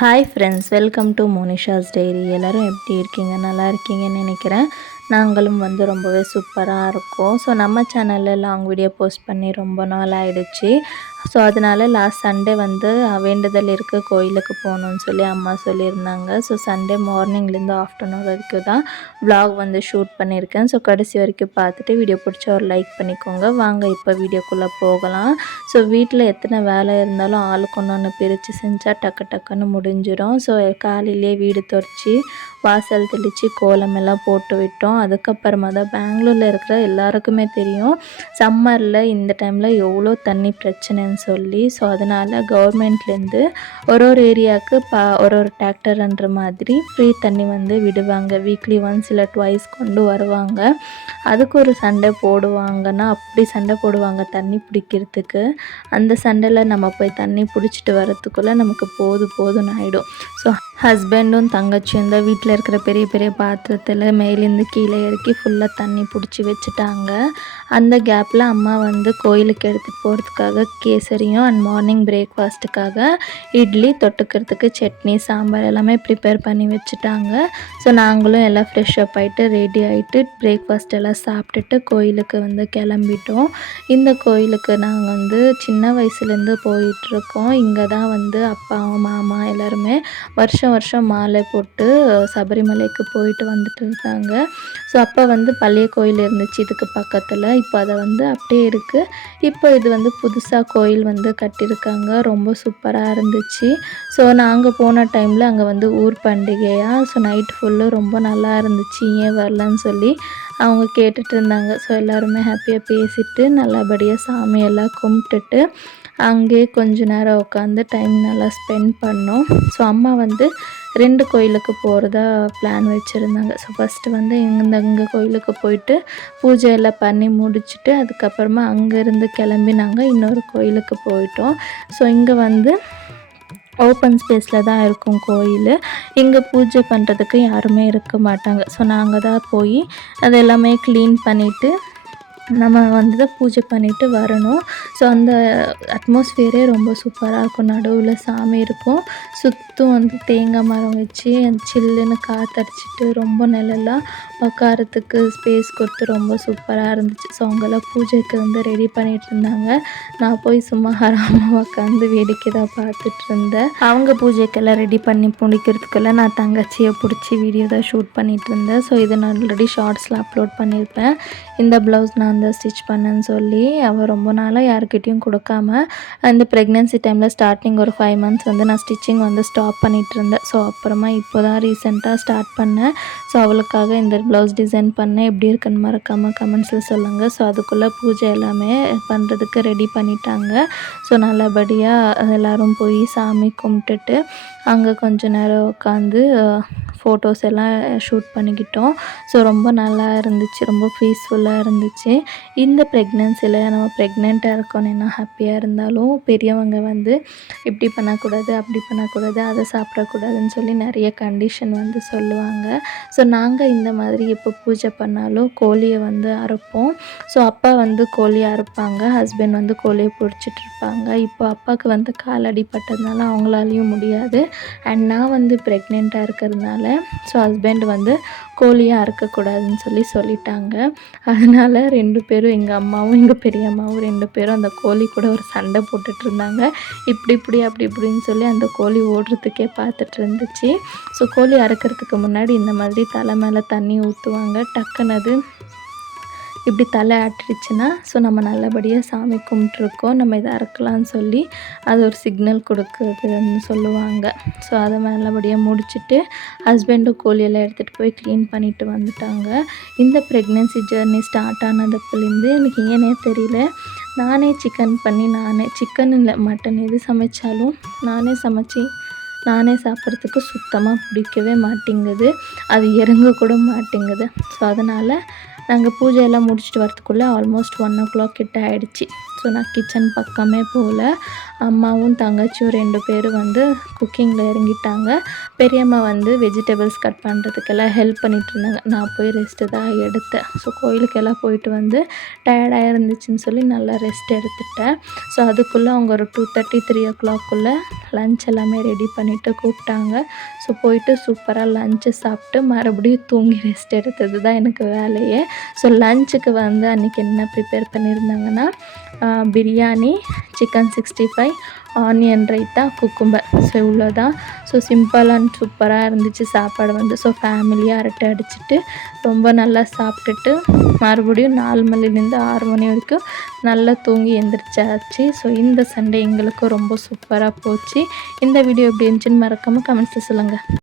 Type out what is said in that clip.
Hi friends, welcome to Monisha's diary. எல்லோரும் எப்படி இருக்கீங்க? நல்லா இருக்கீங்கன்னு நினைக்கிறேன். நாங்களும் ரொம்பவே சூப்பராக இருக்கோம். ஸோ நம்ம சேனலில் லாங் வீடியோ போஸ்ட் பண்ணி ரொம்ப நாள் ஆகிடுச்சு. ஸோ அதனால் லாஸ்ட் சண்டே வேண்டுதல் இருக்குது, கோயிலுக்கு போகணுன்னு சொல்லி அம்மா சொல்லியிருந்தாங்க. ஸோ சண்டே மார்னிங்லேருந்து ஆஃப்டர்நூன் வரைக்கும் தான் விலாக் ஷூட் பண்ணியிருக்கேன். ஸோ கடைசி வரைக்கும் பார்த்துட்டு வீடியோ பிடிச்ச ஒரு லைக் பண்ணிக்கோங்க. வாங்க இப்போ வீடியோக்குள்ளே போகலாம். ஸோ வீட்டில் எத்தனை வேலை இருந்தாலும் ஆளுக்கு ஒன்று பிரித்து செஞ்சால் டக்கு டக்குன்னு முடிஞ்சிடும். ஸோ காலையிலே வீடு துடைச்சி வாசல் தெளித்து கோலமெல்லாம் போட்டு விட்டோம். அதுக்கப்புறமா தான் பெங்களூரில் இருக்கிற எல்லாருக்குமே தெரியும் சம்மரில் இந்த டைமில் எவ்வளோ தண்ணி பிரச்சனைன்னு சொல்லி. ஸோ அதனால் கவர்மெண்ட்லேருந்து ஒரு ஏரியாவுக்கு ஒரு டிராக்டர்ன்ற மாதிரி ஃப்ரீ தண்ணி விடுவாங்க. வீக்லி ஒன்ஸ் இல்லை ட்வைஸ் கொண்டு வருவாங்க. அதுக்கு ஒரு சண்டை போடுவாங்கன்னா அப்படி சண்டை போடுவாங்க தண்ணி பிடிக்கிறதுக்கு. அந்த சண்டையில் நம்ம போய் தண்ணி பிடிச்சிட்டு வரத்துக்குள்ளே நமக்கு போதும்னு ஆகிடும். ஸோ ஹஸ்பண்டும் தங்கச்சியும் தான் வீட்டில் இருக்கிற பெரிய பெரிய பாத்திரத்தில் மேலேருந்து கீழே இறக்கி ஃபுல்லாக தண்ணி பிடிச்சி வச்சுட்டாங்க. அந்த கேப்பில் அம்மா கோயிலுக்கு எடுத்துகிட்டு போகிறதுக்காக கேசரியும் அண்ட் மார்னிங் பிரேக்ஃபாஸ்ட்டுக்காக இட்லி, தொட்டுக்கிறதுக்கு சட்னி, சாம்பார் எல்லாமே ப்ரிப்பேர் பண்ணி வச்சுட்டாங்க. ஸோ நாங்களும் எல்லாம் ஃப்ரெஷ்ஷப் ஆகிட்டு ரெடி ஆகிட்டு பிரேக்ஃபாஸ்ட் எல்லாம் சாப்பிட்டுட்டு கோயிலுக்கு கிளம்பிட்டோம். இந்த கோயிலுக்கு நாங்கள் சின்ன வயசுலேருந்து போயிட்டுருக்கோம். இங்கே தான் அப்பா, மாமா எல்லாருமே வருஷம் மாலை போட்டு சபரிமலைக்கு போயிட்டு வந்துட்டு இருக்காங்க. ஸோ அப்போ பழைய கோயில் இருந்துச்சு இதுக்கு பக்கத்தில். இப்போ அதை அப்படியே இருக்குது. இப்போ இது புதுசாக கோயில் கட்டியிருக்காங்க. ரொம்ப சூப்பராக இருந்துச்சு. ஸோ நாங்கள் போன டைமில் அங்கே ஊர் பண்டிகையாக. ஸோ நைட் ஃபுல்லு ரொம்ப நல்லா இருந்துச்சு. ஏன் வரலன்னு சொல்லி அவங்க கேட்டுட்டு இருந்தாங்க. ஸோ எல்லாருமே ஹாப்பியாக பேசிட்டு நல்லபடியாக சாமியெல்லாம் கும்பிட்டுட்டு அங்கேயே கொஞ்ச நேரம் உட்காந்து டைம் நல்லா ஸ்பெண்ட் பண்ணோம். ஸோ அம்மா 2 கோயிலுக்கு போகிறதா பிளான் வச்சுருந்தாங்க. ஸோ ஃபஸ்ட்டு இங்கே கோயிலுக்கு போயிட்டு பூஜையெல்லாம் பண்ணி முடிச்சுட்டு அதுக்கப்புறமா அங்கேருந்து கிளம்பி நாங்கள் இன்னொரு கோயிலுக்கு போயிட்டோம். ஸோ இங்கே ஓப்பன் ஸ்பேஸில் தான் இருக்கும் கோயில். இங்கே பூஜை பண்ணுறதுக்கு யாருமே இருக்க மாட்டாங்க. ஸோ நாங்கள் தான் போய் அது எல்லாமே க்ளீன் பண்ணிவிட்டு நம்ம பூஜை பண்ணிவிட்டு வரணும். ஸோ அந்த அட்மாஸ்ஃபியரே ரொம்ப சூப்பராக இருக்கும். நடுவில் சாமி இருக்கும், சுற்றும் தேங்காய் மரம் வச்சு அந்த சில்லுன்னு காற்றடிச்சிட்டு ரொம்ப நிழலாக உட்காரத்துக்கு ஸ்பேஸ் கொடுத்து ரொம்ப சூப்பராக இருந்துச்சு. ஸோ அவங்கெல்லாம் பூஜைக்கு ரெடி பண்ணிகிட்டு இருந்தாங்க. நான் போய் சும்மா ஹராமாக உட்காந்து வேடிக்கை தான் பார்த்துட்டு இருந்தேன். அவங்க பூஜைக்கெல்லாம் ரெடி பண்ணி முடிக்கிறதுக்கெல்லாம் நான் தங்கச்சியை பிடிச்சி வீடியோ தான் ஷூட் பண்ணிகிட்டு இருந்தேன். ஸோ இதை நான் ஆல்ரெடி ஷார்ட்ஸில் அப்லோட் பண்ணியிருப்பேன். இந்த ப்ளவுஸ் நான் ஸ்டிச் பண்ணேன்னு சொல்லி அவள் ரொம்ப நாளாக யாருக்கிட்டையும் கொடுக்காம இந்த ப்ரெக்னென்சி டைமில் ஸ்டார்டிங் ஒரு 5 months நான் ஸ்டிச்சிங் ஸ்டாப் பண்ணிகிட்டு இருந்தேன். ஸோ அப்புறமா இப்போ தான் ரீசெண்டாக ஸ்டார்ட் பண்ணேன். ஸோ அவளுக்காக இந்த ப்ளவுஸ் டிசைன் பண்ணேன். எப்படி இருக்குன்னு மறக்காமல் கமெண்ட்ஸில் சொல்லுங்கள். ஸோ அதுக்குள்ளே பூஜை எல்லாமே பண்ணுறதுக்கு ரெடி பண்ணிட்டாங்க. ஸோ நல்லபடியாக எல்லோரும் போய் சாமி கும்பிட்டுட்டு அங்கே கொஞ்ச நேரம் உட்காந்து ஃபோட்டோஸ் எல்லாம் ஷூட் பண்ணிக்கிட்டோம். ஸோ ரொம்ப நல்லா இருந்துச்சு, ரொம்ப பீஸ்ஃபுல்லாக இருந்துச்சு. இந்த ப்ரெக்னென்சியில் நம்ம ப்ரெக்னெண்ட்டாக இருக்கோன்னு என்ன ஹாப்பியாக இருந்தாலும் பெரியவங்க இப்படி பண்ணக்கூடாது, அப்படி பண்ணக்கூடாது, அதை சாப்பிடக்கூடாதுன்னு சொல்லி நிறைய கண்டிஷன் சொல்லுவாங்க. ஸோ நாங்கள் இந்த மாதிரி எப்போ பூஜை பண்ணாலும் கோழியை அறுப்போம். ஸோ அப்பா கோழியை அறுப்பாங்க, ஹஸ்பண்ட் கோழியை பிடிச்சிட்ருப்பாங்க. இப்போ அப்பாவுக்கு கால் அடிப்பட்டதுனால அவங்களாலையும் முடியாது. அண்ட் நான் ப்ரெக்னெண்ட்டாக இருக்கிறதுனால ஸோ ஹஸ்பண்ட் கோழியை அறுக்கக்கூடாதுன்னு சொல்லிட்டாங்க. அதனால் 2 பேரும், எங்கள் அம்மாவும் எங்கள் பெரியம்மாவும் 2 பேரும் அந்த கோழி கூட ஒரு சண்டை போட்டுட்டு இருந்தாங்க. இப்படி அப்படி இப்படின்னு சொல்லி அந்த கோழி ஓடுறதுக்கே பார்த்துட்டு இருந்துச்சு. ஸோ கோழி அறுக்கிறதுக்கு முன்னாடி இந்த மாதிரி தலை மேலே தண்ணி ஊற்றுவாங்க. டக்குனது இப்படி தலை ஆட்டிடுச்சுன்னா ஸோ நம்ம நல்லபடியாக சாமி கும்பிட்ருக்கோம், நம்ம இதை அறுக்கலான்னு சொல்லி அது ஒரு சிக்னல் கொடுக்குறதுன்னு சொல்லுவாங்க. ஸோ அதை நல்லபடியாக முடிச்சுட்டு ஹஸ்பண்டும் கோழியெல்லாம் எடுத்துகிட்டு போய் க்ளீன் பண்ணிவிட்டு வந்துட்டாங்க. இந்த ப்ரெக்னென்சி ஜேர்னி ஸ்டார்ட் ஆனதுலேருந்து எனக்கு ஏனே தெரியல, நானே சிக்கன் பண்ணி சிக்கன் இல்லை மட்டன் எது சமைச்சாலும் நானே சாப்பிட்றதுக்கு சுத்தமாக பிடிக்கவே மாட்டேங்குது. அது இறங்க கூட மாட்டேங்குது. ஸோ அதனால் நாங்கள் பூஜையெல்லாம் முடிச்சுட்டு வரத்துக்குள்ளே ஆல்மோஸ்ட் 1 o'clock கிட்ட ஆகிடுச்சி. ஸோ நான் கிச்சன் பக்கமே போகல. அம்மாவும் தங்கச்சியும் 2 பேரும் வந்து குக்கிங்கில் இறங்கிட்டாங்க. பெரியம்மா வந்து வெஜிடபிள்ஸ் கட் பண்ணுறதுக்கெல்லாம் ஹெல்ப் பண்ணிகிட்டு இருந்தாங்க. நான் போய் ரெஸ்ட்டு தான் எடுத்தேன். ஸோ கோயிலுக்கெல்லாம் போயிட்டு வந்து டயர்டாக இருந்துச்சுன்னு சொல்லி நல்லா ரெஸ்ட் எடுத்துட்டேன். ஸோ அதுக்குள்ளே அவங்க ஒரு 2:30 3:00 லன்ச் எல்லாமே ரெடி பண்ணிவிட்டு கூப்பிட்டாங்க. ஸோ போயிட்டு சூப்பராக லன்ச்சு சாப்பிட்டு மறுபடியும் தூங்கி ரெஸ்ட் எடுத்தது தான் எனக்கு வேலையே. ஸோ லன்ச்சுக்கு வந்து அன்றைக்கி என்ன ப்ரிப்பேர் பண்ணியிருந்தாங்கன்னா biryani, chicken 65, onion raita, cucumber. So இவ்வளோ தான். ஸோ சிம்பிள் அண்ட் சூப்பராக இருந்துச்சு சாப்பாடு வந்து. ஸோ ஃபேமிலியாக அரட்டை அடிச்சுட்டு ரொம்ப நல்லா சாப்பிட்டுட்டு மறுபடியும் 4 மணிலேருந்து 6 மணி வரைக்கும் நல்லா தூங்கி எழுந்திரிச்சாச்சு. ஸோ இந்த சண்டே எங்களுக்கு ரொம்ப சூப்பராக போச்சு. இந்த வீடியோ எப்படி இருந்துச்சுன்னு மறக்காமல் கமெண்ட்ஸில் சொல்லுங்கள்.